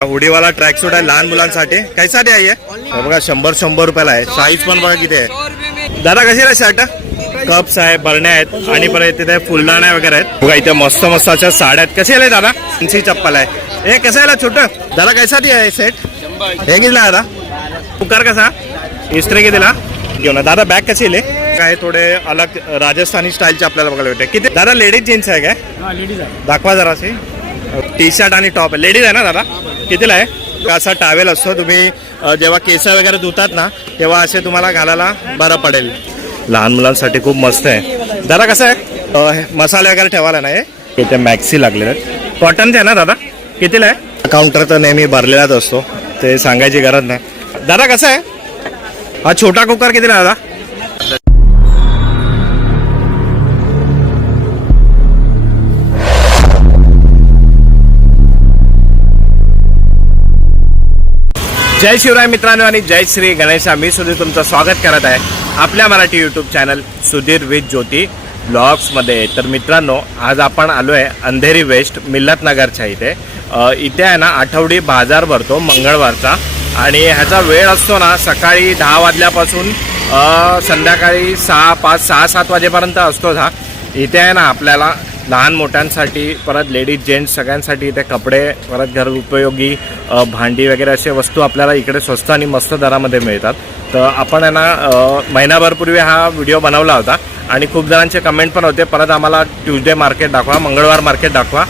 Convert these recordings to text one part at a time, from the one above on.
हुडीवाला track सूट आहे लहान मुलांसाठी. कैसाठी आहे हे बघा 100 रुपयाला आहे. साईज पण बघा किती आहे. दादा कशी आहे शर्ट. कप्स आहे, बरण्या आहेत आणि परत तिथे फुलदाण्या वगैरे आहेत. बघा इथे मस्त मस्त अशा साड्या आहेत. कशी आहे दादा. फॅन्सी चप्पल आहे. हे कसं आहे छोटं दादा. कैसाठी आहे सेट. हे कितीला दादा. कुकर कसा इस्त्री कितीला घेऊन दादा. बॅग कशी आहे काय थोडे अलग राजस्थानी स्टाईलचे आपल्याला बघायला भेटते. किती दादा लेडीज जीन्स आहे काय. लेडीज दाखवा जरा अशी. टी शर्ट आणि टॉप आहे. लेडीज आहे ना दादा. कितीला आहे. असा टावेल असतो. तुम्ही जेव्हा केस वगैरे धुतात ना तेव्हा असे तुम्हाला घालायला बरं पडेल. लहान मुलांसाठी खूप मस्त आहे. दादा कसं आहे. मसाले वगैरे ठेवायला नाही. इथे मॅक्सी लागलेले आहेत. कॉटनचे आहे ना दादा. कितीला आहे. काउंटर तर नेहमी भरलेलाच असतो ते सांगायची गरज नाही. दादा कसं आहे. हा छोटा कुकर कितीला आहे दादा. जय शिवराय मित्रांनो आणि जय श्री गणेश. मी सुधीर तुमचं स्वागत करत आहे आपल्या Marathi YouTube channel Sudhir with Jyoti ब्लॉग्समध्ये. तर मित्रांनो आज आपण आलो आहे अंधेरी वेस्ट मिल्लतनगरच्या इथे. इथे आहे ना आठवडी बाजार भरतो मंगळवारचा आणि ह्याचा वेळ असतो ना सकाळी 10 वाजल्यापासून संध्याकाळी 6-7 वाजेपर्यंत असतो हा. इथे आहे ना आपल्याला लहान मोठ्यांसाठी परत लेडीज जेंट्स सगळ्यांसाठी इथे कपडे परत घर उपयोगी भांडी वगैरे असे वस्तू आपल्याला इकडे स्वस्त आणि मस्त दरामध्ये मिळतात. तर आपण आहे ना महिनाभरपूर्वी हा व्हिडिओ बनवला होता आणि खूप जणांचे कमेंट पण होते परत आम्हाला ट्यूजडे मार्केट दाखवा, मंगळवार मार्केट दाखवा.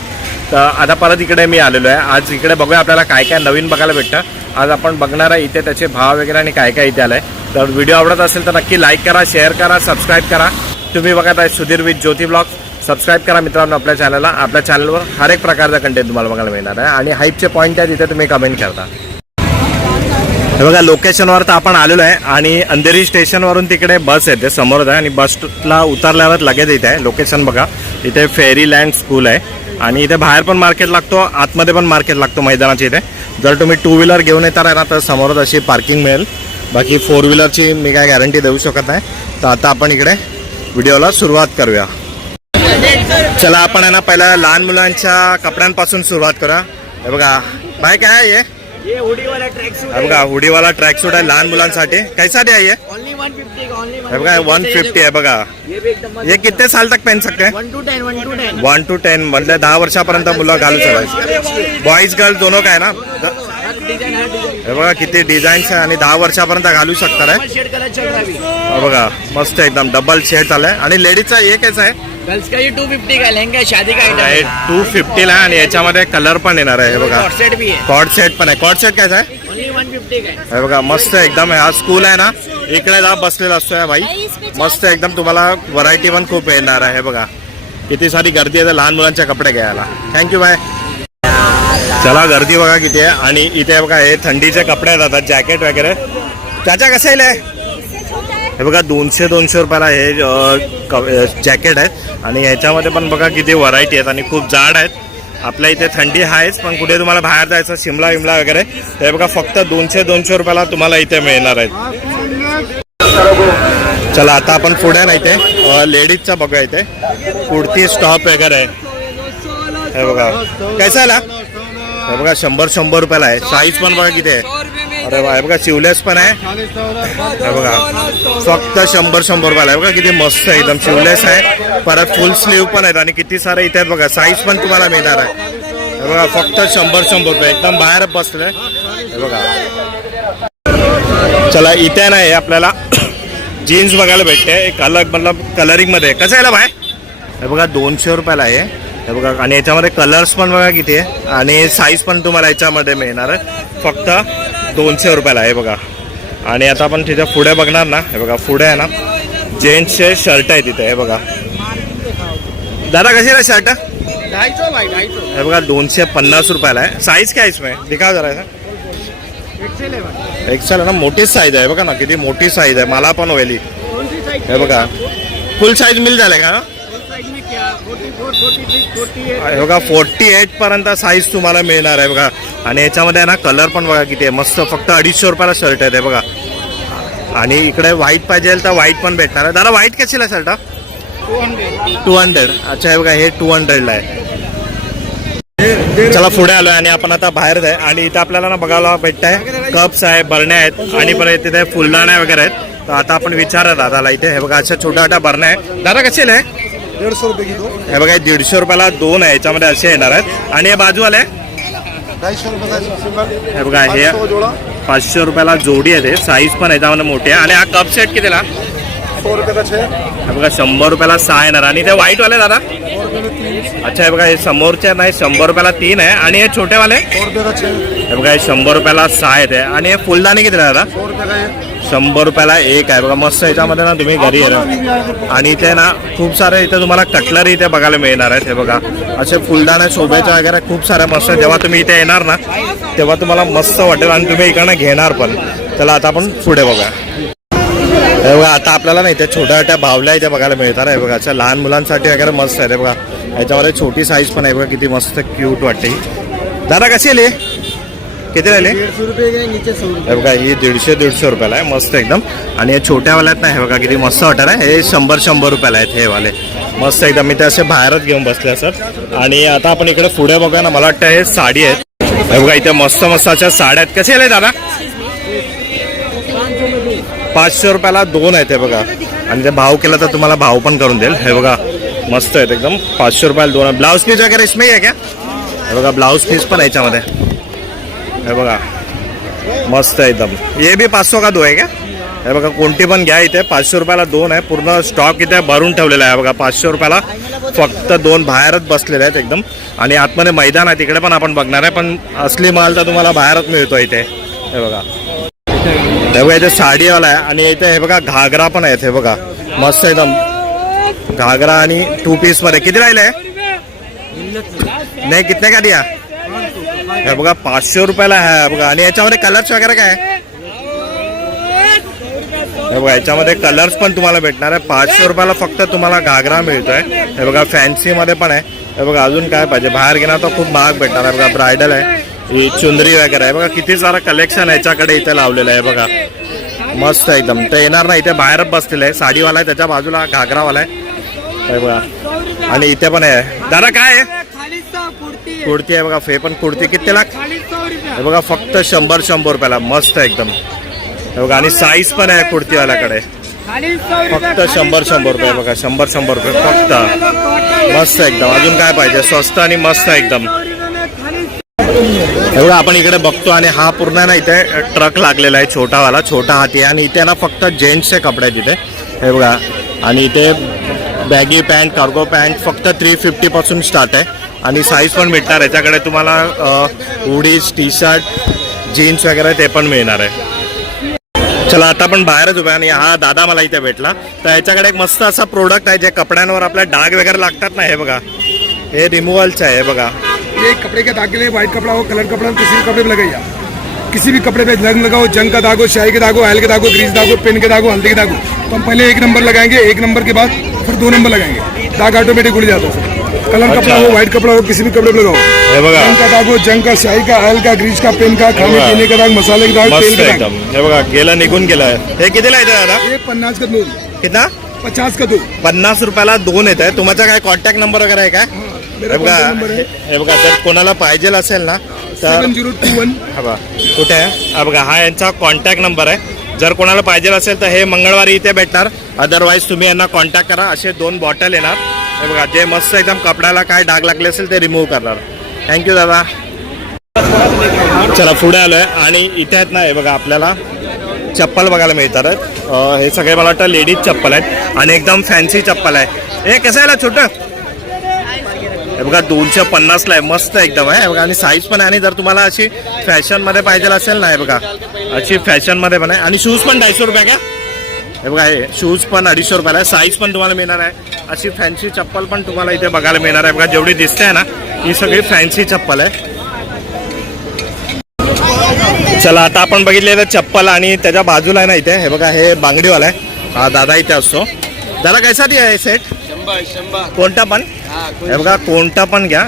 तर आता परत इकडे मी आलेलो आहे. आज इकडे बघूया आपल्याला काय काय नवीन बघायला भेटतं. आज आपण बघणार आहे इथे त्याचे भाव वगैरे आणि काय काय इथे आलं आहे. तर व्हिडिओ आवडत असेल तर नक्की लाईक करा, शेअर करा, सबस्क्राईब करा. तुम्ही बघत आहे Sudhir with Jyoti blogs. Subscribe करा मित्रांनो आपल्या चॅनलला. आपल्या चॅनलवर हर एक प्रकारचा कंटेंट तुम्हाला बघायला मिळणार आहे आणि हाईपचे पॉईंट आहे तिथे तुम्ही कमेंट करता. हे बघा लोकेशनवर तर आपण आलेलो आहे आणि अंधेरी स्टेशनवरून तिकडे बस येते समोर आहे आणि बसला उतरल्यावर लगेच इथे आहे. लोकेशन बघा इथे फेरीलँड स्कूल आहे आणि इथे बाहेर पण मार्केट लागतो, आतमध्ये पण मार्केट लागतो मैदानाची. इथे जर तुम्ही 2 व्हीलर घेऊन येणार आहे ना तर समोरच अशी पार्किंग मिळेल. बाकी 4 व्हीलरची मी काय गॅरंटी देऊ शकत नाही. तर आता आपण इकडे व्हिडिओला सुरुवात करूया. चला आपण आहे ना पहिला लहान मुलांच्या कपड्यांपासून सुरुवात करूया. हे बघा बाय काय आहे ये हुडीवाला ट्रैक सूट हे बघा हुडीवाला ट्रॅक सूट आहे लहान मुलांसाठी. कैसाठी आहे ओनली 150 का. ओनली हे बघा 150 है बघा. ये भी एकदम ये कितने साल तक पहन सकते हैं. 1 to 10 1 to 10 मतलब 10 वर्षापर्यंत मुलं घालू शकतात. बॉईज गर्ल्स दोनों का आहे ना. हे बघा किती डिझाईन्स आहे आणि 10 वर्षापर्यंत घालू शकतात. शेड कलर चल रहा है. हे बघा मस्त एकदम डबल शेड आलाय. आणि लेडीजचा एक कैसा आहे. गर्ल्स का ये 250 का लहंगा शादी का आइटम है. 250 ला आणि याच्यामध्ये कलर पण येणार आहे. हे बघा कॉर्ड सेट भी है. कॉर्ड सेट पण आहे. कॉर्ड सेट कैसा आहे. ओनली 150 का है. हे बघा मस्त एकदम आहे. हा स्कूल आहे ना इकडे जा बसलेला असतोय भाई. मस्त एकदम तुम्हाला व्हरायटी पण खूप येणार आहे. बघा किती सारी गर्दी आहे लहान मुलांचे कपडे घ्यायला. Thank you bye. चला गर्दी बघा किती आहे आणि इथे बघा हे थंडीचे कपडे येतात जॅकेट वगैरे. त्याच्या कसे आहे. हे बघा 200 रुपयाला हे जॅकेट आहेत आणि ह्याच्यामध्ये पण बघा किती व्हरायटी आहेत आणि खूप जाड आहेत. आपल्या इथे थंडी आहेच पण कुठे तुम्हाला बाहेर जायचं शिमला विमला वगैरे हे बघा फक्त 200 रुपयाला तुम्हाला इथे मिळणार आहेत. चला आता आपण पुढे नाही ते लेडीजचा बघा. इथे कुर्ती स्टॉप वगैरे आहे. हे बघा कैसा आला. हे बघा 100 रुपयाला आहे. साईज पण बघा किती आहे. अरे वा. हे बघा शिवलेस पण आहे. हे बघा फक्त 100 रुपयाला आहे. बघा किती मस्त आहे एकदम शिवलेस आहे. परत फुल स्लीव पण आहेत आणि किती सारे इथे आहेत बघा. साईज पण तुम्हाला मिळणार आहे. हे बघा फक्त 100 रुपये एकदम बाहेर बसले. हे बघा चला इथे नाही आपल्याला जीन्स बघायला भेटते एक अलग मतलब कलरिंग मध्ये. कसं आहे बाय. हे बघा 200 रुपयाला आहे. हे बघा आणि याच्यामध्ये कलर्स पण बघा किती आहे आणि साईज पण तुम्हाला याच्यामध्ये मिळणार आहे. फक्त 200 रुपयाला आहे बघा. आणि आता आपण तिथे पुढे बघणार ना. हे बघा पुढे आहे ना जेंट्सचे शर्ट आहे तिथे. हे बघा दादा कशी आहे शर्ट. 250 भाई 250. हे बघा 250 रुपयाला आहे. साईज काय इसमें दिखाव जरा. एक्सेल आहे ना मोठीच साईज आहे. बघा ना किती मोठी साईज आहे. मला पण होईल. हे बघा फुल साईज मिल जाईल का. हे बघा 48 पर्यंत साईज तुम्हाला मिळणार आहे बघा. आणि याच्यामध्ये ना कलर पण बघा किती आहे मस्त. फक्त 250 रुपयाला शर्ट आहे. बघा आणि इकडे व्हाईट पाहिजे तर व्हाईट पण भेटणार आहे. दादा व्हाईट कशीला शर्ट. 200. अच्छा हे बघा हे 200 ला आहे. चला पुढे आलोय आणि आपण आता बाहेर आहे आणि इथं आपल्याला ना बघायला भेटत आहे कप्स आहे, बरण्या आहेत आणि परत तिथे फुलदाण्या वगैरे आहेत. तर आता आपण विचारा दादाला इथे हे बघा अशा छोट्या छोट्या बरण्या आहे. दादा कसे आहे 150 रुपये की दो. हे बघा 150 रुपयाला 2 आहे, याच्यामध्ये असे येणार आहेत. आणि हे बाजूवाले 250 रुपये का सिंपल. हे बघा हे 500 रुपयाला जोडी आहे, ते साईज पण याच्यामध्ये मोठी आहे. आणि हा कप सेट कितीला? 100 रुपये का 6. हे बघा 100 रुपयाला 6 येणार. आणि ते व्हाईट वाले दादा? 100 रुपये का 3. अच्छा हे बघा हे समोरचे नाही 100 रुपयाला 3 आहे. आणि हे छोटे वाले? 100 रुपये का 6. हे बघा हे 100 रुपयाला 6 येते. आणि हे फुलदाणी किती दादा? 100 रुपये का 1. 100 रुपयाला 1 आहे. बघा मस्त याच्यामध्ये ना तुम्ही घरी येणार. आणि इथे ना खूप सारे इथे तुम्हाला कटलरी इथे बघायला मिळणार आहेत. हे बघा असे फुलदाणे शोभेचे वगैरे खूप सारे मस्त. जेव्हा तुम्ही इथे येणार ना तेव्हा तुम्हाला मस्त वाटेल आणि तुम्ही इकडनं घेणार पण. चला आता आपण पुढे बघा. हे बघा आता आपल्याला ना इथे छोट्या छोट्या बावल्या इथे बघायला मिळतात. हे बघा अशा लहान मुलांसाठी वगैरे मस्त आहे. हे बघा याच्यामध्ये छोटी साईज पण आहे. बघा किती मस्त क्यूट वाटते. दादा कशी आली? किती राहिले? 150 रुपये का नीचे 100 रुपये. हे बघा ही 150 रुपयाला आहे मस्त एकदम. आणि हे छोट्या वाले आहेत ना हे बघा किती मस्त वाटत आहे. हे 100 रुपयाला आहेत हे वाले मस्त एकदम. मी ते असे बाहेरच घेऊन बसले असत. आणि आता आपण इकडे पुढे बघा ना मला वाटतं हे साडी आहेत. हे बघा इथे मस्त मस्त अशा साड्या आहेत. कसे आले दादा? 500 रुपयाला 2 आहेत. हे बघा आणि ते भाव केला तर तुम्हाला भाव पण करून देईल. हे बघा मस्त आहेत एकदम. 500 रुपयाला 2. ब्लाउज पीस वगैरे इसमें आहे क्या? हे बघा ब्लाउज पीस पण आहे याच्यामध्ये. हे बघा मस्त आहे एकदम. हे बी 500 का 2 आहे का? हे बघा कोणती पण घ्या इथे 500 रुपयाला 2 आहे. पूर्ण स्टॉक इथे भरून ठेवलेला आहे. बघा 500 रुपयाला फक्त 2 बाहेरच बसलेले आहेत एकदम. आणि आतमध्ये मैदान आहे तिकडे पण आपण बघणार आहे. पण असली माल तर तुम्हाला बाहेरच मिळतो इथे. हे बघा हे बघा इथे साडीवाला आहे. आणि इथे हे बघा घागरा पण आहेत. हे बघा मस्त एकदम घागरा आणि 2 पीस मध्ये. किती राहिले? नाही कितने का दिया? हे बघा 500 रुपयाला आहे बघा. आणि याच्यामध्ये कलर्स वगैरे काय? हे बघा याच्यामध्ये कलर्स पण तुम्हाला भेटणार आहे. 500 रुपयाला फक्त तुम्हाला घागरा मिळतोय. हे बघा फॅन्सी मध्ये पण आहे. हे बघा अजून काय पाहिजे? बाहेर घेणार तर खूप महाग भेटणार आहे. बघा ब्रायडल आहे, ही चुंदरी वगैरे आहे. बघा किती सारं कलेक्शन याच्याकडे इथे लावलेलं आहे. बघा मस्त एकदम. ते येणार ना इथे बाहेरच बसलेलं आहे. साडीवाला आहे, त्याच्या बाजूला घागरावाला आहे. हे बघा आणि इथे पण आहे. दादा काय आहे? कुर्ती आहे बघा. फे पण कुर्ती कितीला? हे बघा फक्त 100 रुपयाला मस्त एकदम. हे बघा आणि साईज पण आहे कुर्तीवाल्याकडे. फक्त 100 रुपये. बघा 100 रुपये फक्त. मस्त एकदम. अजून काय पाहिजे? स्वस्त आणि मस्त एकदम. हे बघा आपण इकडे बघतो आणि हा पूर्ण ना इथे ट्रक लागलेला आहे छोटावाला. छोटा हाती आहे. आणि इथे ना फक्त जेंट्सचे कपडे आहेत तिथे. हे बघा आणि इथे बॅगी पॅन्ट, कार्गो पॅन्ट फक्त 350 पासून स्टार्ट आहे. आणि साईज पण भेटणार. याच्याकडे तुम्हाला हुडीज, टी शर्ट, जीन्स वगैरे ते पण मिळणार आहे. चला आता आपण बाहेरच उभे. आणि हा दादा मला इथे भेटला. तर याच्याकडे एक मस्त असा प्रोडक्ट आहे जे कपड्यांवर आपल्या डाग वगैरे लागतात ना. हे बघा हे रिमूव्हलचं आहे. हे बघा ये कपड़े के दाग के लिए व्हाइट कपड़ा हो, कलर कपड़ा हो, किसी भी कपड़े पे लगाइए. किसी भी कपड़े पे जंग लगाओ, जंग का दाग हो, स्याही के दाग हो, ऑयल के दाग हो, ग्रीस दाग हो, पेन के दाग हो, हल्दी के दाग हो, तो हम पहले 1 नंबर लगाएंगे. 1 नंबर के बाद फिर 2 नंबर लगाएंगे. दाग ऑटोमेटिक उड़ जाता है सर. कलर कपड़ा हो, व्हाइट कपड़ा हो, किसी भी कपड़े पे लगाओ. हे बघा जंग का दाग हो, जंग का, स्याही का, ऑयल का, ग्रीस का, पेन का, खाने पीने का दाग, मसाले के दाग, तेल मस्त का दाग. एकदम. हे बघा गेलं निघून गेलं. हे कितीला येतं दादा? ये 50 का 2, कितना? 50 का 2. 50 रुपयाला 2 येत आहे. तुमचा काय कॉन्टॅक्ट नंबर वगैरे आहे काय? मेरा हे बघा कॉन्टैक्ट नंबर है हे बघा जर कोणाला पाहिजे असेल ना तर 7021. हा बघा कुठे आहे? हा बघा हा यांचा कॉन्टॅक्ट नंबर आहे. जर कोणाला पाहिजे असेल तर हे मंगळवारी इथे भेटणार. अदरवाईज तुम्ही यांना कॉन्टॅक्ट करा. असे 2 बॉटल येणार. हे बघा जे मस्त एकदम कपड्याला काय डाग लागले असेल ते रिमूव्ह करणार. थँक्यू दादा. चला पुढे आलोय आणि इथे आहेत ना हे बघा आपल्याला चप्पल बघायला मिळतात. हे सगळे मला वाटतं लेडीज चप्पल आहेत आणि एकदम फॅन्सी चप्पल आहे. हे कसं आहे छोटं? हे बघा 250ला आहे. मस्त एकदम आहे. हे बघा आणि साईज पण आहे. आणि जर तुम्हाला अशी फॅशनमध्ये पाहिजे असेल ना हे बघा अशी फॅशनमध्ये पण आहे. आणि शूज पण 250 रुपये का? हे बघा हे शूज पण 250 रुपयाला आहे. साईज पण तुम्हाला मिळणार आहे. अशी फॅन्सी चप्पल पण तुम्हाला इथे बघायला मिळणार आहे. बघा जेवढी दिसते आहे ना ही सगळी फॅन्सी चप्पल आहे. चला आता आपण बघितलेलं चप्पल आणि त्याच्या बाजूला आहे ना इथे हे बघा हे बांगडीवाला आहे. हा दादा इथे असतो. दादा कैसा दिया आहे सेट? 100. कोणता पण? हे बघा कोणता पण घ्या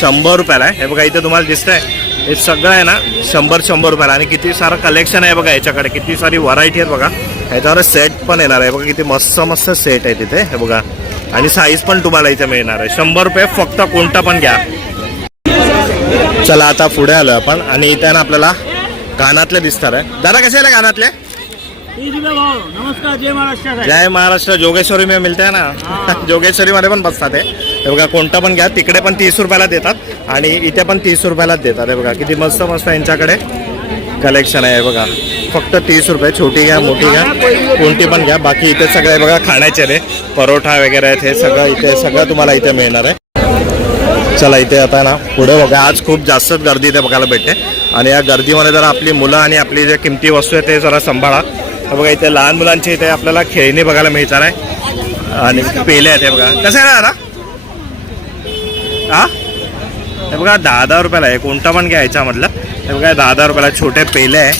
100 रुपयाला आहे. हे बघा इथे तुम्हाला दिसतंय हे सगळं आहे ना 100 रुपयाला. आणि किती सारं कलेक्शन आहे बघा याच्याकडे. किती सारी व्हरायटी आहेत बघा. ह्याच्यावर सेट पण येणार आहे. बघा किती मस्त मस्त सेट आहे तिथे. हे बघा आणि साईज पण तुम्हाला इथे मिळणार आहे. 100 रुपये फक्त कोणता पण घ्या. चला आता पुढे आलो आपण आणि इथे ना आपल्याला कानातले दिसतात आहे. दादा कसे आले कानातले? नमस्कार, जय महाराष्ट्र. जय महाराष्ट्र. जोगेश्वरी में मिळते आहे ना. जोगेश्वरी मध्ये पण बसतात हे बघा. कोणता पण घ्या, तिकडे पण 30 रुपयाला देतात आणि इथे पण 30 रुपयालाच देतात. हे बघा किती मस्त मस्त यांच्याकडे कलेक्शन आहे. बघा फक्त 30 रुपये. छोटी घ्या, मोठी घ्या, कोणती पण घ्या. बाकी इथे सगळे बघा खाण्याचे रे परोठा वगैरे आहेत. हे सगळं इथे सगळं तुम्हाला इथे मिळणार आहे. चला इथे आता ना पुढे बघा. आज खूप जास्तच गर्दी इथे बघायला भेटते आणि या गर्दीमध्ये जरा आपली मुलं आणि आपली जे किमती वस्तू आहे ते जरा सांभाळा. हे बघा इथे लहान मुलांची इथे आपल्याला खेळणी बघायला मिळणार आहे आणि पेले आहेत. हे बघा कसं आहे ना हा. हे बघा 10-10 रुपयाला आहे. कोणता पण घ्या याच्यामधलं. हे बघा 10-10 रुपयाला छोटे पेले आहे,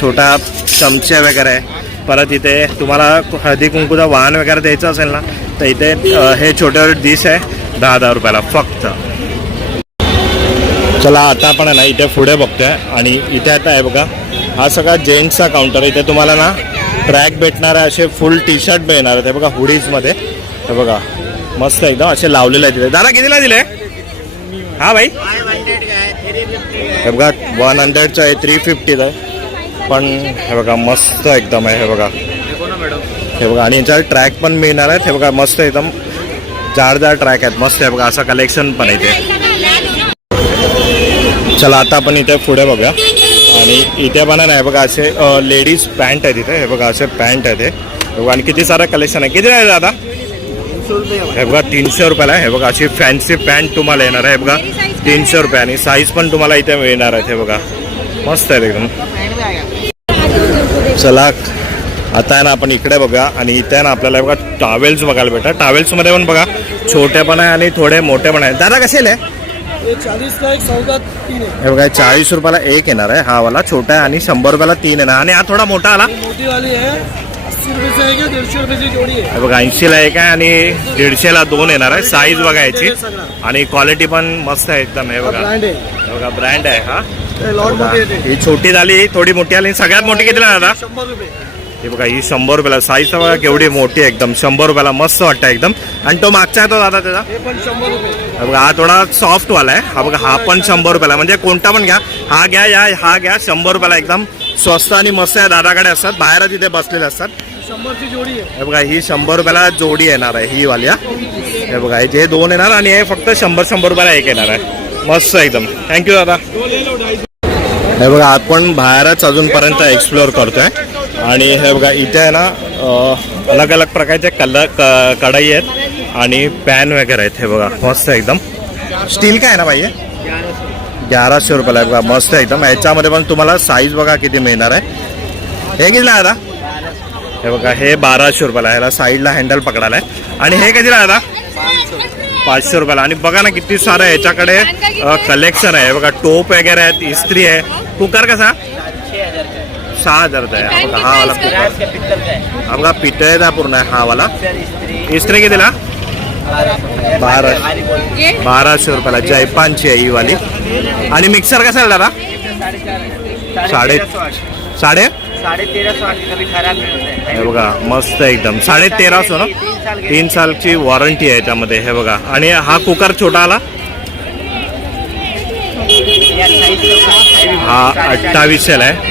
छोटा चमचे वगैरे आहे. परत इथे तुम्हाला हळदी कुंकूचा वाहन वगैरे द्यायचं असेल ना तर इथे हे छोटे डिश आहे 10-10 रुपयाला फक्त. चला आता आपण आहे ना इथे पुढे बघतोय आणि इथे आता आहे बघा हा सगळा जेंट्सचा काउंटर. इथे तुम्हाला ना ट्रॅक भेटणार आहे, असे फुल टी शर्ट मिळणार आहे. ते बघा हुडीजमध्ये हे बघा मस्त एकदम असे लावलेले आहेत. दादा कितीला दिले हा भाई? हे बघा 100चं आहे, 350चं आहे. पण हे बघा मस्त एकदम आहे. हे बघा हे बघा आणि याच्यावर ट्रॅक पण मिळणार आहेत. हे बघा मस्त एकदम जाडजाड ट्रॅक आहेत. मस्त आहे बघा. असं कलेक्शन पण आहे इथे. चला आता आपण इथे पुढे बघूया आणि इथे पण आहे बघा असे लेडीज पॅन्ट आहेत इथे. हे बघा असे पॅन्ट आहेत हे बघा. आणि किती सारं कलेक्शन आहे. किती आहे दादा? हे बघा 300 रुपयाला आहे. हे बघा अशी फॅन्सी पॅन्ट तुम्हाला येणार आहे. हे बघा 300 रुपये आणि साईज पण तुम्हाला इथे मिळणार आहेत. हे बघा मस्त आहे एकदम. चला आता आहे ना आपण इकडे बघा आणि इथे आहे ना आपल्याला बघा टॉवेल्स बघायला भेटतात. टॉवेल्समध्ये पण बघा छोटे पण आहे आणि थोडे मोठे पण आहे. दादा कसे आहे? 40 का एक 14 3 है. हे बघा 40 रुपयाला एक येणार आहे. हा वाला छोटा आहे आणि 100 रुपयाला 3 येणार. आणि हा थोडा मोठा आला मोटी वाली है 80 रुपये से है क्या 150 रुपये की जोड़ी है. हे बघा 80ला एक आहे आणि 150ला 2 येणार आहे. साईज बघा याची आणि क्वालिटी पण मस्त आहे एकदम. हे बघा ब्रँड आहे. हे बघा ब्रँड आहे हा. लॉट मोठी येते. ही छोटी झाली, थोडी मोठी आली. सगळ्यात मोठी कितीला दादा? 100 रुपये. हे बघा ही 100 रुपयाला. साईज बघा केवढी मोठी आहे एकदम. 100 रुपयाला मस्त वाटतं एकदम. आणि तो मागचा आहे तो दादा त्याचा हे पण 100 रुपये. हा बघा हा थोडा सॉफ्ट वाला आहे. हा बघा हा पण 100 रुपयाला. म्हणजे कोणता पण घ्या, हा घ्या या हा घ्या 100 रुपयाला. एकदम स्वस्त आणि मस्त आहे. दादाकडे असतात, बाहेर तिथे बसलेले असतात. 100 ची जोडी आहे. हे बघा ही 100 रुपयाला जोडी येणार आहे ही वाली. हे बघा हे जे 2 येणार आणि हे फक्त 100 रुपयाला एक येणार आहे. मस्त एकदम. थँक्यू दादा. हे बघा आपण बाहेरच अजूनपर्यंत एक्सप्लोअर करतोय आणि हे बघा इथे आहे ना अलग अलग प्रकारचे कढाई आहेत आणि पॅन वगैरे आहेत. हे बघा मस्त एकदम. स्टील काय आहे ना भाई? 1100 रुपयाला आहे बघा. मस्त एकदम. याच्यामध्ये पण तुम्हाला साईज बघा किती मिळणार आहे. हे कितीला आहे दादा? हे बघा हे 1200 रुपयाला. ह्याला साईडला हँडल पकडायला आहे. आणि हे कितीला आहे दादा? 500 रुपयाला. आणि बघा ना किती सारं याच्याकडे कलेक्शन आहे. बघा टोप वगैरे आहेत, इस्त्री आहे. कुकर कसा? 6000चा आहे. बघा हा वाला कुकर. हा बघा पितळेचा पूर्ण आहे हा वाला. इस्त्री कितीला? 1200 रुपयाला. जयपानची आहे ही वाली. आणि मिक्सर कसा आहे दादा? 1350 हे बघा मस्त एकदम. 1350 ना. 3 सालची वॉरंटी आहे त्यामध्ये. हे बघा. आणि हा कुकर छोटा आला हा 2800ला आहे.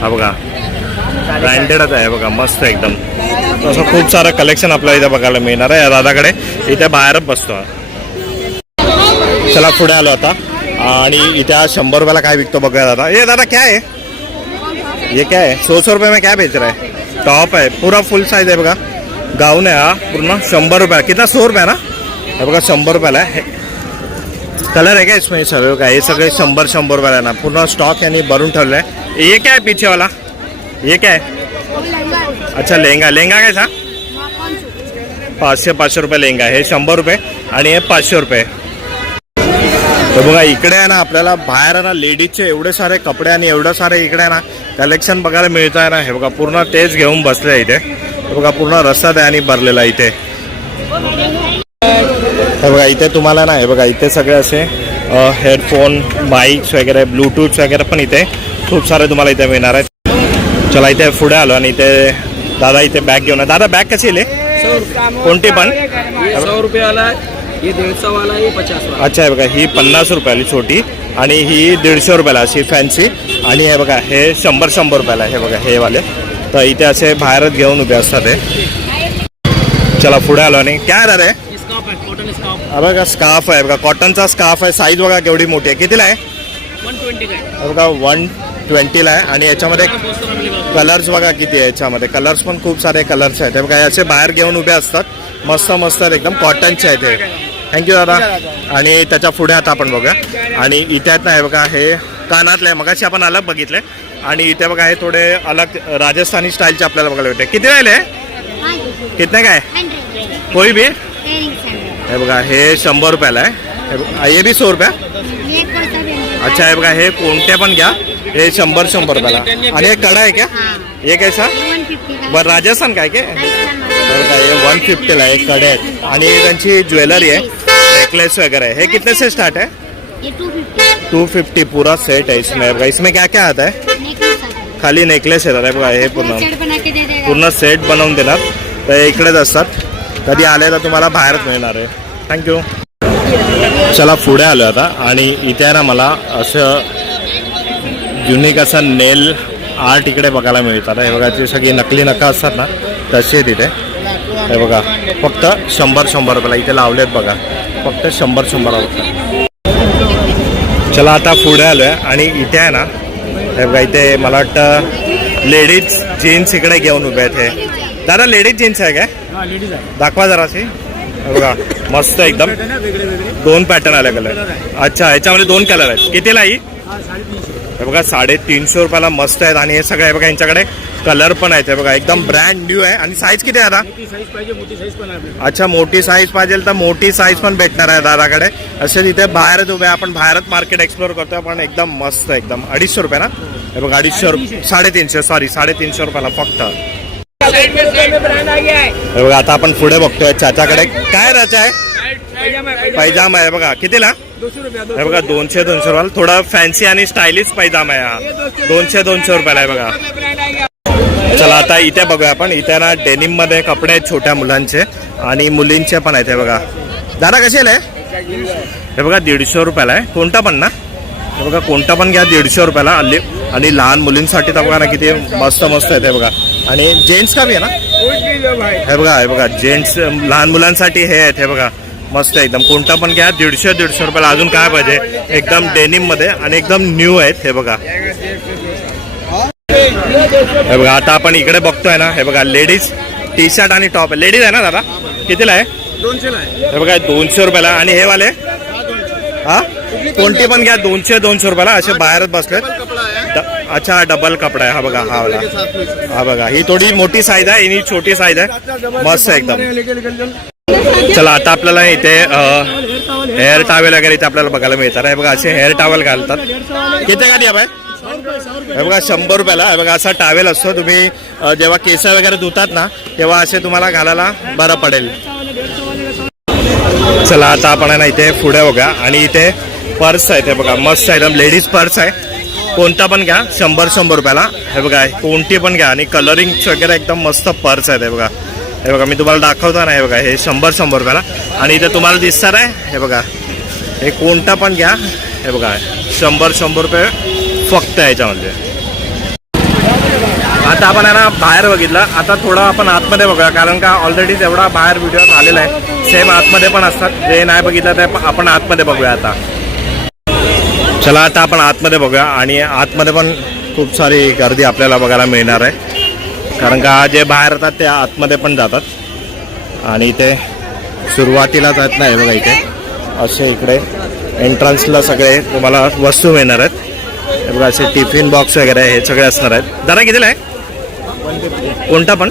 हा बघा ब्रँडेडच आहे. बघा मस्त एकदम. तसं खूप सारं कलेक्शन आपल्याला इथे बघायला मिळणार आहे या दादाकडे. इथे बाहेरच बसतो. चला पुढे आलो आता आणि इथे 100 रुपयाला काय विकतो बघा दादा. ये दादा क्या है ये? क्या है? 100 रुपये में क्या बेच रहा है? टॉप आहे पूरा फुल साइज आहे बघा. गाऊन आहे हा पूर्ण 100 रुपये. कितना 100 रुपये ना. हे बघा 100 रुपयाला आहे. कलर आहे का इसमें सगळे का? हे सगळे 100 रुपयाला आहे ना. पूर्ण स्टॉक यांनी भरून ठेवलं आहे. ये क्या है पीछे वाला? ये क्या है? अच्छा लेहंगा. लेहंगा कैसा? 500 रुपये लेहंगा. हे 100 रुपये आणि हे 500 रुपये. तर बघा इकडे आहे ना आपल्याला बाहेर आहे ना लेडीजचे एवढे सारे कपडे आणि एवढं सारे इकडे आहे ना कलेक्शन बघायला मिळत आहे ना. हे बघा पूर्ण तेच घेऊन बसले इथे. बघा पूर्ण रस्ता आहे आणि भरलेला इथे. हे बघा इथे तुम्हाला ना हे बघा इथे सगळे असे हेडफोन, माईक्स वगैरे, ब्लूटूथ वगैरे पण इथे खूप सारे तुम्हाला इथे मिळणार आहेत. चला इथे पुढे आलो आणि इथे दादा इथे बॅग घेऊन. दादा बॅग कशी येईल? कोणती पण? 100 रुपये वाला ये 150 वाला है, ये 50 वाला. अच्छा आहे बघा, ही 50 रुपयाला छोटी आणि ही 150 रुपयाला अशी फॅन्सी. आणि हे बघा हे 100 रुपयाला आहे. हे बघा हे वाले तर इथे असे बाहेरच घेऊन उभे असतात हे. चला पुढे आलो आणि काय आहे रे? स्कार्फ है, कॉटन स्कार्फ. हा बघा स्कार्फ आहे बघा, कॉटनचा स्कार्फ आहे. साईज बघा केवढी मोठी आहे. कितीला आहे? 120 का है. हे बघा 120ला आहे. आणि याच्यामध्ये पोस्टर मिलेगा. कलर्स बघा किती आहे याच्यामध्ये. कलर्स पण खूप सारे कलर्स आहेत. हे बघा याचे बाहेर घेऊन उभे असतात. मस्त मस्त आहेत एकदम, कॉटनचे आहेत हे. थँक्यू दादा. आणि त्याच्या पुढे आता आपण बघा. आणि इथे आहेत ना हे बघा, हे कानातले मगाशी आपण अलग बघितले. आणि इथे बघा हे थोडे अलग राजस्थानी स्टाईलचे आपल्याला बघायला भेटते. किती राहिले? कितने काय? कोई भी? हे बघा हे 100 रुपयाला आहे. हे बी 100 रुपया. अच्छा हे बघा हे कोणते पण घ्या, हे 100 रुपयाला. आणि हे कडा आहे क्या? हे कैसा? बरं राजस्थान काय के? हे 150ला आहे. कडे आहेत आणि त्यांची ज्वेलरी आहे, नेकलेस वगैरह है. हे कितने से स्टार्ट है? ये 250 250 पूरा सेट है इसमें. बघा इसमें क्या क्या आता है? खाली नेकलेस येतात आहे बघा. हे पूर्ण सेट बना के दे देगा. पूर्ण सेट बनवून देणार. तर इकडेच असतात. कधी आले तर तुम्हाला बाहेरच मिळणार आहे. थँक्यू. चला पुढे आलो आता. आणि इथे ना मला असं युनिक असं नेल आर्ट इकडे बघायला मिळतात. हे बघा ते सगळी नकली नखं असतात ना तशी आहे तिथे. हे बघा फक्त 100 रुपयाला इथे लावलेत बघा. फक्त 100 रुपये. चला आता पुढे आलो आहे. आणि इथे आहे ना हे बघा इथे मला वाटतं लेडीज जीन्स इकडे घेऊन उभे आहेत. हे दादा लेडीज जीन्स आहे काय? हाँ लेडीज है. दाखवा जराशी. हे बघा मस्त एकदम. वेगळे वेगळे. 2 पॅटर्न आले कलर. अच्छा याच्यामध्ये 2 कलर आहेत. कितीला ही? हाँ 350. हे बघा 350 रुपयाला मस्त आहेत. आणि हे सगळं हे बघा यांच्याकडे कलर पण आहेत. हे बघा एकदम ब्रँड न्यू आहे. आणि साईज किती आहे दादा? मोठी साईज पाहिजे, मोठी साईज पण आहे. अच्छा मोठी साईज पाहिजे तर मोठी साईज पण भेटणार आहे दादाकडे. असे तिथे बाहेरच उभे. आपण बाहेरच मार्केट एक्सप्लोर करतोय पण एकदम मस्त एकदम. 250 रुपये ना? हे बघा 250 350 सॉरी 350 रुपयाला फक्त. हे बघा आता आपण पुढे बघतोय चाच्याकडे काय राचा आहे? पैजामा आहे बघा. कितीला? 200 रुपया. हे बघा 200 रुपयाला. थोडा फॅन्सी आणि स्टायलिश पैजामा आहे हा. 200 रुपयाला आहे बघा. चला आता इथे बघूया आपण. इथे ना डेनिम मध्ये कपडे आहेत छोट्या मुलांचे आणि मुलींचे पण आहेत. हे बघा दादा कशाला आहे? हे बघा 150 रुपयाला आहे. कोणता पण ना? हे बघा कोणता पण घ्या 150 रुपयाला. आणि लहान मुलींसाठी तर बघा ना किती मस्त मस्त आहेत. हे बघा आणि जेंट्स का बी आहे ना? हे बघा जेंट्स लहान मुलांसाठी हे आहेत. हे बघा मस्त एकदम. कोणता पण घ्या 150 रुपयाला. अजून काय पाहिजे? एकदम डेनिम मध्ये आणि एकदम न्यू आहेत. हे बघा हे बघा आता आपण इकडे बघतोय ना. हे बघा लेडीज टी शर्ट आणि टॉप. लेडीज आहे ना दादा? कितीला आहे? 200 आहे. हे बघा 200 रुपयाला. आणि हे वाले हा कोणती पण घ्या 200 रुपयाला. असे बाहेरच बसलेत. अच्छा डबल कपडा आहे. हा बघा हा वाला. हा बघा ही थोडी मोठी साईज आहे, ही छोटी साईज आहे. मस्त एकदम. चला आता आपल्याला इथे हेअर टॉवेल वगैरे इथे आपल्याला बघायला मिळतात. हे बघा असे हेअर टॉवेल घालतात. किती का द्या बाय? हे बघा 100 रुपयाला. हे बघा असा टॉवेल असतो. तुम्ही जेव्हा केस वगैरे धुतात ना तेव्हा असे तुम्हाला घालायला बरं पडेल. चला आता आपण ना इथे पुढे बघा. आणि इथे पर्स आहे. ते बघा मस्त एकदम लेडीज पर्स आहे. कोणता पण घ्या 100 रुपयाला. हे बघा कोणती पण घ्या. आणि कलरिंग वगैरे एकदम मस्त पर्स आहे. हे बघा हे बघा मी तुम्हाला दाखवतो ना. हे बघा हे 100 रुपयाला. आणि इथे तुम्हाला दिसणार आहे हे बघा हे कोणता पण घ्या. हे बघा 100 रुपये फक्त याच्यामध्ये. आता आपण आहे ना बाहेर बघितलं. आता थोडं आपण आतमध्ये बघूया कारण का ऑलरेडी तेवढा बाहेर व्हिडिओ आलेला आहे. सेम आतमध्ये पण असतात. जे नाही बघितलं ते आपण आतमध्ये बघूया आता. चला आता आपण आतमध्ये बघूया. आणि आतमध्ये पण खूप सारी गर्दी आपल्याला बघायला मिळणार आहे कारण का जे बाहेर येतात ते आतमध्ये पण जातात. आणि इथे सुरुवातीलाच आहेत ना हे बघा इथे असे इकडे एंट्रन्सला सगळे तुम्हाला वस्तू मिळणार आहेत. हे बघा असे टिफिन बॉक्स वगैरे हे सगळे असणार आहेत. दादा कितीला आहे? कोणता पण?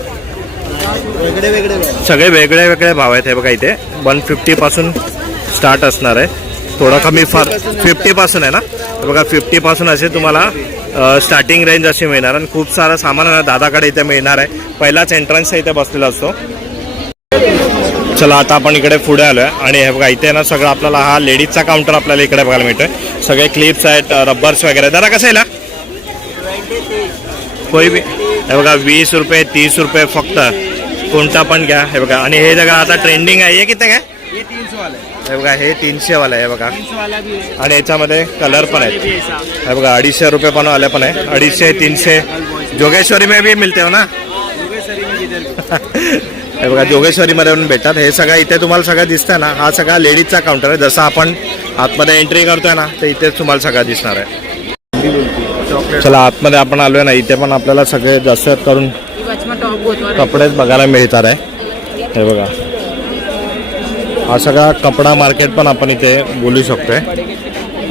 वेगळे वेगळे सगळे वेगळे वेगळे भाव आहेत. हे बघा इथे 150 पासून स्टार्ट असणार आहे. थोडा कमी फार 50 पासून आहे ना. बघा 50 पासून असे तुम्हाला स्टार्टिंग रेंज अशी मिळणार. आणि खूप सारं सामान दादाकडे इथे मिळणार आहे. पहिलाच एंट्रन्स इथे बसलेला असतो. चला आता आपण इकडे पुढे आलोय. आणि हे बघा इथे ना सगळं आपल्याला हा लेडीजचा काउंटर आपल्याला इकडे बघायला मिळतोय. सगळे क्लिप्स आहेत, रब्बर्स वगैरे. दादा कसं आहे? कोई बी. हे बघा 20 रुपये 30 रुपये फक्त. कोणता पण घ्या. हे बघा आणि हे जगा आता ट्रेंडिंग आहे. हे किती काय? ये 300 वाला है. हे बघा हे 300 वाला आहे बघा. वाला भी है आणि याच्यामध्ये कलर पण आहेत. भी ऐसा हे बघा 250 रुपये पण वाले पण आहे. 250 300 जोगेश्वरी में भी मिळते हो ना. योगेश्वरी में किधर हे बघा जोगेश्वरी मध्ये पण भेटतात. हे सगळं इथे तुम्हाला सगळं दिसतंय ना. हा सगळा लेडीजचा काउंटर आहे. जसं आपण आतमध्ये एंट्री करतोय ना तर इथेच तुम्हाला सगळं दिसणार आहे. चला आतमध्ये आपण आलोय ना. इथे पण आपल्याला सगळे जास्त करून कपडेच बघायला मिळतात आहे. हे बघा हा सगळा कपडा मार्केट पण आपण इथे बोलू शकतोय.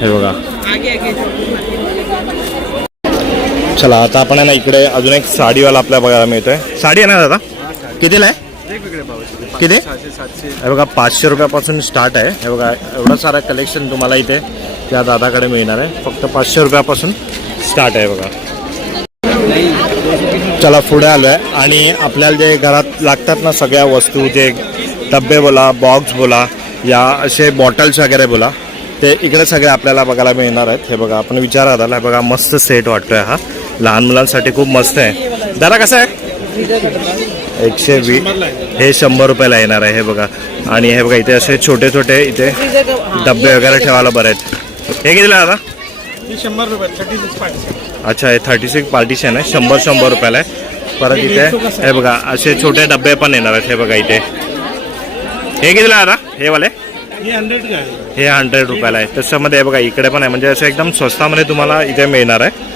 हे बघा चला आता आपण आहे ना इकडे अजून एक साडीवाला आपल्याला बघायला मिळतोय. साडी आहे ना दादा कितीला आहे किती. हे बघा 500 रुपयापासून स्टार्ट आहे. हे बघा एवढं सारं कलेक्शन तुम्हाला इथे त्या दादाकडे मिळणार आहे. फक्त 500 रुपयापासून स्टार्ट आहे बघा. चला पुढे आलोय आणि आपल्याला जे घरात लागतात ना सगळ्या वस्तू जे डब्बे बोला बॉक्स बोला या असे बॉटल्स वगैरे बोला ते इकडे सगळे आपल्याला बघायला मिळणार आहेत. हे बघा आपण विचारात आला. बघा मस्त सेट वाटतोय हा. लहान मुलांसाठी खूप मस्त आहे. दादा कसं आहे 120 हे 100 रुपयाला येणार आहे. हे बघा आणि हे बघा इथे असे छोटे छोटे इथे डब्बे वगैरे ठेवायला बरे आहेत. हे कितीला दादा 100 रुपये 36 पार्टी. अच्छा हे 36 पार्टिशन आहे. 100 रुपयाला आहे. परत इथे हे बघा असे छोटे डब्बे पण येणार आहेत. हे बघा इथे हे कितीला दादा हे वाले ये 100 का है. हे 100 रुपयाला आहे. त्याच्यामध्ये हे बघा इकडे पण आहे म्हणजे असं एकदम स्वस्तामध्ये तुम्हाला इथे मिळणार आहे.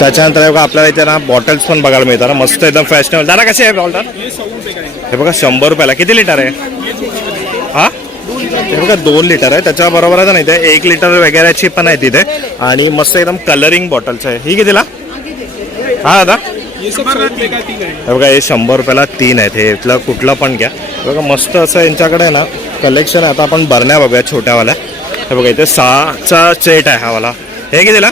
त्याच्यानंतर हे बघा आपल्याला इथे ना बॉटल्स पण बघायला मिळतात मस्त एकदम फॅशनेबल. दादा कसे आहे बॉटल ये 100 रुपये का है. हे बघा 100 रुपयाला. किती लिटर आहे हा. हे बघा 2 लिटर आहे. त्याच्याबरोबर आहे ना इथे 1 लिटर वगैरेची पण आहे तिथे आणि मस्त एकदम कलरिंग बॉटल्स आहे. ही कितीला हा दादा ये सब 100 रुपये का 3 है. हे बघा हे 100 रुपयाला 3 आहेत. हे इथलं कुठलं पण घ्या. बघा मस्त असं यांच्याकडे आहे ना कलेक्शन आहे. आता आपण बरण्या बघूया छोट्यावाल्या. हे बघा इथे 6चा सेट आहे हा वाला. हे कितीला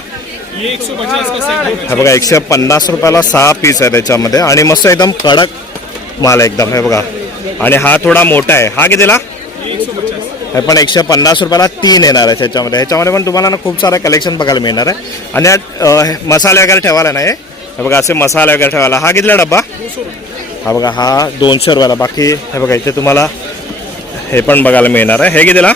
ये 150 का सेट है. हे बघा 150 रुपयाला 6 पीस आहे त्याच्यामध्ये आणि मस्त एकदम कडक माल आहे एकदम. हे बघा आणि हा थोडा मोठा आहे. हा कितीला ये 150. हे पण 150 रुपयाला 3 येणार आहे त्याच्यामध्ये. ह्याच्यामध्ये पण तुम्हाला ना खूप सारं कलेक्शन बघायला मिळणार आहे. आणि यात मसाले वगैरे ठेवायला नाही. हे बघा असे मसाले वगैरे ठेवायला. हा कितीला डब्बा हा बघा हा 200 रुपयाला. बाकी हे बघा इथे तुम्हाला हे पण बघायला मिळणार आहे. हे कितीला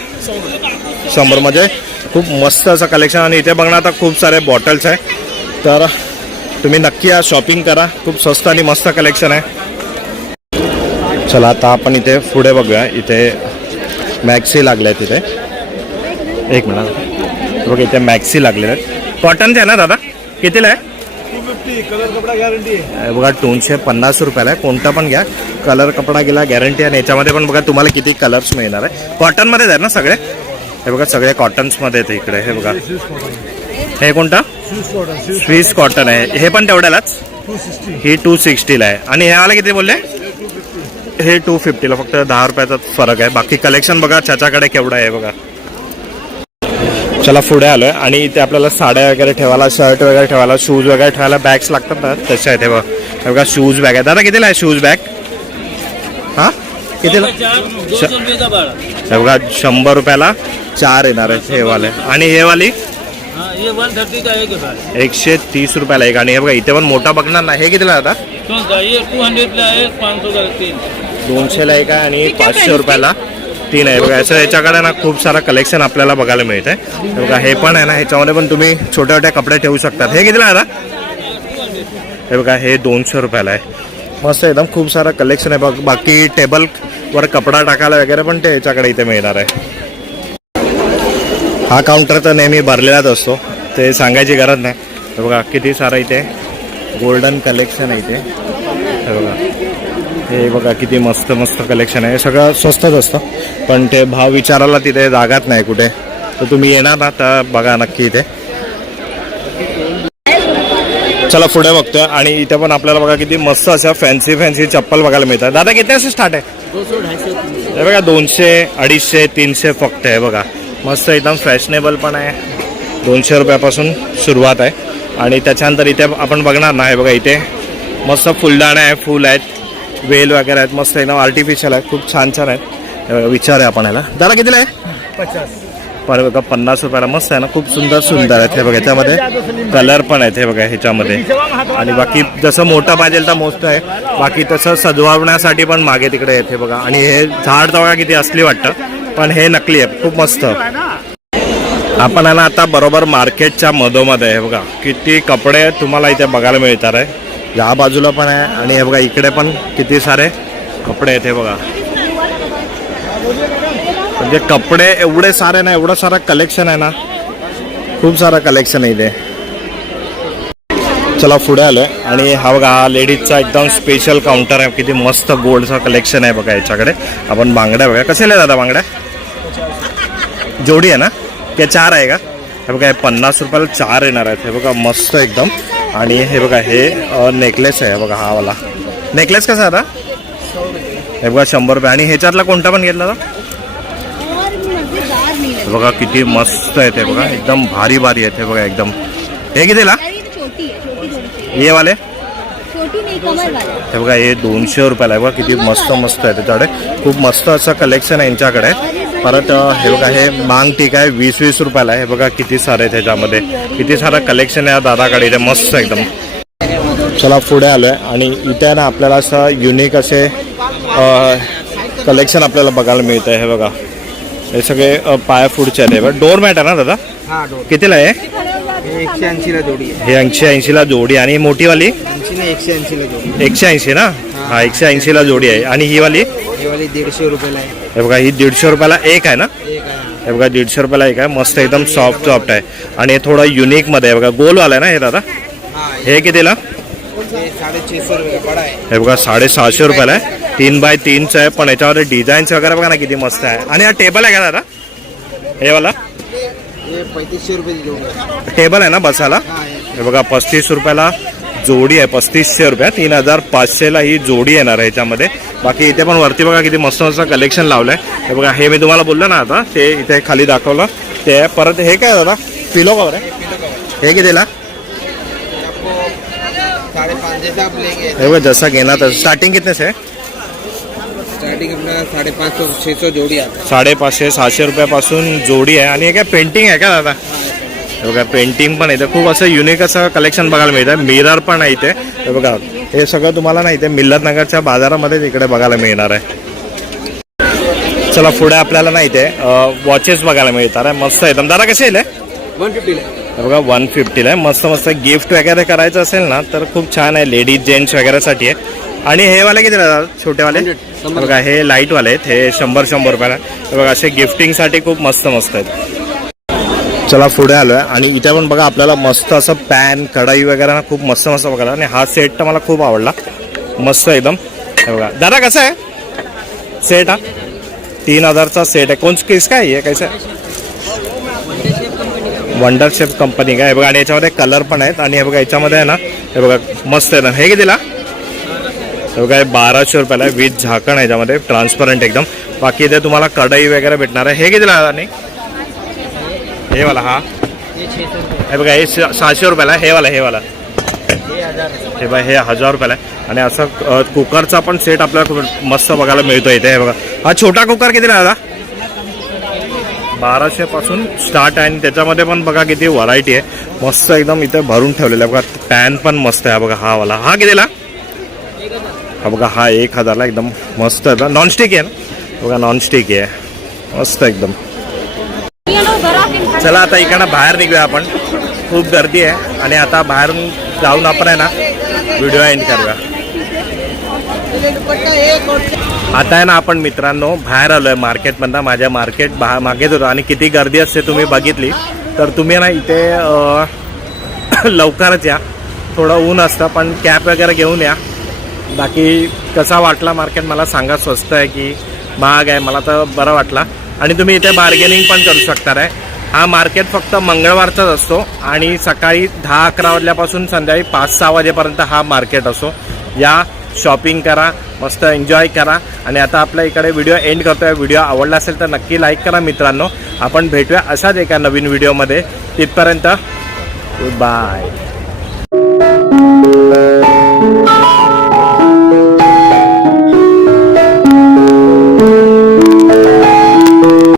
100 म्हणजे खूप मस्त असं कलेक्शन. आणि इथे बघणार आता खूप सारे बॉटल्स आहे. तर तुम्ही नक्की या शॉपिंग करा. खूप स्वस्त आणि मस्त कलेक्शन आहे. चला आता आपण इथे पुढे बघूया. इथे मॅक्सी लागले आहेत. इथे एक मिनिट बघा इथे मॅक्सी लागलेले आहेत. कॉटनचे आहे ना दादा कितीला आहे 250 कलर कपड़ा गारंटी है. हे बघा 250 रुपयाला आहे. कोणता पण घ्या कलर कपडा गेला गॅरंटी. आणि याच्यामध्ये पण बघा तुम्हाला किती कलर्स मिळणार आहे. कॉटनमध्येच आहे ना सगळे. हे बघा सगळे कॉटन्समध्ये आहेत इकडे. हे बघा हे कोणता स्विस कॉटन आहे. हे पण तेवढ्यालाच ही 260ला आहे. आणि हे वाला किती बोलले हे 250ला. फक्त 10 रुपयाचा फरक आहे. बाकी कलेक्शन बघा त्याच्याकडे केवढं आहे बघा. चला पुढे आलोय आणि इथे आपल्याला साड्या वगैरे ठेवायला शर्ट वगैरे ठेवायला शूज वगैरे ठेवायला बॅग्स लागतात ना तसे आहेत. हे बघा शूज बॅग आहे. दादा कितीला आहे शूज बॅग हा कितीला हे बघा 100 रुपयाला 4 येणार आहे हे वाले. आणि हे वाली ये 130 का एक है. 130 रुपयाला एक. आणि हे बघा इथे पण मोठा बघणार ना. हे कितीला दादा ये 200 ला है 500 का 3. 200ला एक आहे आणि 500 रुपयाला 3 आहे. बघा असं याच्याकडे ना खूप सारं कलेक्शन आपल्याला बघायला मिळतंय. बघा हे पण आहे ना ह्याच्यामध्ये पण तुम्ही छोटे छोटे कपडे ठेवू शकतात. हे कितीला आहे दादा हे बघा हे 200 रुपयाला आहे. मस्त एकदम खूप सारं कलेक्शन आहे. बघ बाकी टेबल वर कपडा टाकायला वगैरे पण ते याच्याकडे इथे मिळणार आहे. हा काउंटर तर नेहमी भरलेलाच असतो ते सांगायची गरज नाही. हे बघा किती सारं इथे गोल्डन कलेक्शन आहे इथे. हे बघा हे बघा किती मस्त मस्त कलेक्शन आहे. सगळं स्वस्तच असतं पण ते भाव विचारायला तिथे जागाच नाही कुठे. तर तुम्ही येणार ना तर बघा नक्की इथे. चला पुढे बघतोय आणि इथे पण आपल्याला बघा किती मस्त अशा फॅन्सी फॅन्सी चप्पल बघायला मिळतात. दादा किती असं स्टार्ट आहे 200 250. हे बघा 200 250 300 फक्त आहे. बघा मस्त एकदम फॅशनेबल पण आहे. 200 रुपयापासून सुरुवात आहे. आणि त्याच्यानंतर इथे आपण बघणार ना हे बघा इथे मस्त फुलदाणे आहे फुल आहेत वेल वगैरे आहेत. मस्त एकदम आर्टिफिशियल आहेत. खूप छान छान आहेत. विचार आहे आपण याला. दादा कितीला आहे 50. पण बघा 50 रुपयाला मस्त आहे ना, खूप सुंदर आहेत हे बघा. याच्यामध्ये कलर पण आहेत हे बघा ह्याच्यामध्ये. आणि बाकी जसं मोठं पाहिजे तर मोठं आहे, बाकी तसं सजवण्यासाठी पण मागे तिकडे आहेत हे बघा. आणि हे झाड बघा किती असली वाटतं, पण हे नकली आहे, खूप मस्त. आपण आहे ना आता बरोबर मार्केटच्या मधोमध आहे हे बघा. किती कपडे तुम्हाला इथे बघायला मिळतात आहे. या बाजूला पण आहे आणि हे बघा इकडे पण किती सारे कपडे आहेत हे बघा. म्हणजे कपडे एवढे सारे ना, एवढं सारं कलेक्शन आहे ना, खूप सारं कलेक्शन आहे इथे. चला पुढे आलोय आणि हा बघा हा लेडीजचा एकदम स्पेशल काउंटर आहे. किती मस्त गोल्डचा कलेक्शन आहे बघा याच्याकडे. आपण बांगड्या बघा कसे दादा, बांगड्या जोडी आहे ना, क्या 4 आहे का? हे बघा हे 50 रुपयाला 4 येणार आहेत हे बघा, मस्त एकदम. आणि हे बघा हे नेकलेस आहे बघा, हा वाला नेकलेस कसा आता हे बघा 100 रुपये. आणि ह्याच्यातला कोणता पण घेतला तर बघा किती मस्त आहे ते बघा, एकदम भारी आहेत हे बघा एकदम. हे कितीला हे वाले हे बघा, हे 200 रुपयाला आहे बघा. किती मस्त आहे त्याच्याकडे, खूप मस्त असं कलेक्शन आहे यांच्याकडे. परत हे बघा हे मांग टीक आहे 20-20 रुपयाला आहे हे बघा. किती सारे आहे त्याच्यामध्ये, किती सारं कलेक्शन आहे दादाकडे इथे, मस्त एकदम. चला पुढे आलोय आणि इथे ना आपल्याला असं युनिक असे कलेक्शन आपल्याला बघायला मिळतं हे बघा. हे सगळे पाया फूडचे आहेत हे बघा. डोर मॅट आहे ना दादा, कितीला आहे? 180 ला जोडी आहे. हे 180 ला जोडी. आणि मोठीवाली 180 ला जोडी. 180 ना, हा 180 ला जोडी आहे. आणि ही वाली 150 रुपयाला आहे हे बघा, ही 150 रुपयाला एक आहे ना, एक आहे. हे बघा 150 रुपयाला एक आहे. मस्त एकदम सॉफ्ट आहे. आणि हे थोडं युनिक मध्ये आहे बघा, गोलवाला आहे ना हे दादा. हे कितीला? 650 रुपये बडा आहे. हे बघा 650 रुपयाला आहे. 3x3चं आहे, पण याच्यावर डिझाईन्स वगैरे बघा ना किती मस्त आहे. आणि हा टेबल आहे का दादा, हे वाला? हे 3500 रुपयाची जोडी आहे. टेबल आहे ना बसायला. हे बघा 35 रुपयाला जोडी आहे, 3500 रुपया. 3500 ला ही जोडी येणार आहे ह्याच्यामध्ये. बाकी इथे पण वरती बघा किती मस्त कलेक्शन लावलंय हे बघा. हे मी तुम्हाला बोललो ना आता, ते इथे खाली दाखवलं ते. परत हे काय दादा, पिलो कवर आहे, हे कितीला? 550 आप लेंगे. हे बघा जसा घेणार तसं. स्टार्टिंग कितने से? स्टार्टिंग अपना 550-600 जोडी आहे. 550-600 रुपयापासून जोडी आहे. आणि हे काय पेंटिंग आहे का दादा? हे बघा पेंटिंग पण इथे खूप असं युनिक असं कलेक्शन बघायला मिळतं. मिरर पण आहे इथे हे बघा. हे सगळं तुम्हाला ना इथे मिल्लतनगरच्या बाजारामध्ये इकडे बघायला मिळणार आहे. चला पुढे आपल्याला ना इथे वॉचेस बघायला मिळतात आहे, मस्त एकदम. दादा कसे येईल? 150 ला. हे बघा 150 आहे. मस्त गिफ्ट वगैरे करायचं असेल ना तर खूप छान आहे, लेडीज जेंट्स वगैरेसाठी आहे. आणि हे वाले किती दादा, छोटेवाले? बघा हे लाईटवाले आहेत, हे 100 रुपयाला. हे बघा असे गिफ्टिंगसाठी खूप मस्त आहेत. चला पुढे आलोय आणि इथे पण बघा आपल्याला मस्त असं पॅन कढाई वगैरे ना खूप मस्त बघायला. आणि हा सेट तर मला खूप आवडला, मस्त एकदम. हे बघा दादा कसं आहे सेट? हा 3000चा सेट आहे. किसका आहे हे, कैसा? वंडर शेफ कंपनी का हे बघा. आणि याच्यामध्ये कलर पण आहेत. आणि हे बघा याच्यामध्ये आहे ना, हे बघा मस्त आहे ना. हे कितीला? हे बघा 1200 रुपयाला आहे, विथ झाकण आहे याच्यामध्ये, ट्रान्सपरंट एकदम. बाकी इथे तुम्हाला कढाई वगैरे भेटणार आहे. हे कितीला? आणि हे वाला, हा हे बघा हे 600 रुपयाला आहे. हे वाला हे बघा हे 1000 रुपयाला आहे. आणि असं कुकरचा पण सेट आपल्याला खूप मस्त बघायला मिळतो इथे. हे बघा हा छोटा कुकर कितीला दादा? 1200 पासून स्टार्ट आहे. आणि त्याच्यामध्ये पण बघा किती व्हरायटी आहे, मस्त एकदम इथे भरून ठेवलेलं आहे बघा. पॅन पण मस्त आहे बघा. हा वाला हा कितीला? हा बघा हा 1000ला एकदम मस्त आहे. नॉनस्टिक आहे ना बघा, नॉनस्टिक आहे, मस्त एकदम. चला आता इकडनं बाहेर निघूया आपण, खूप गर्दी आहे. आणि आता बाहेरून जाऊन आपण आहे ना व्हिडिओ एंड करूया. आता आहे ना आपण मित्रांनो बाहेर आलोय मार्केटमधनं. माझ्या मार्केट मागेच होतं आणि किती गर्दी असते तुम्ही बघितली तर तुम्ही ना इथे लवकरच या. थोडं ऊन असतं पण कॅप वगैरे घेऊन या. बाकी कसा वाटला मार्केट मला सांगा, स्वस्त आहे की महाग आहे? मला तर बरं वाटला. आणि तुम्ही इथे बार्गेनिंग पण करू शकता आहे. हा मार्केट फक्त मंगळवारचाच असतो आणि सकाळी 10-11 वाजल्यापासून संध्याकाळी 5-6 वाजेपर्यंत हा मार्केट असो. या, शॉपिंग करा, मस्त एन्जॉय करा. आणि आता आपल्या इकडे व्हिडिओ एंड करतोय. व्हिडिओ आवडला असेल तर नक्की लाईक करा मित्रांनो. आपण भेटूया अशाच एका नवीन व्हिडिओमध्ये. तिथपर्यंत गुड बाय.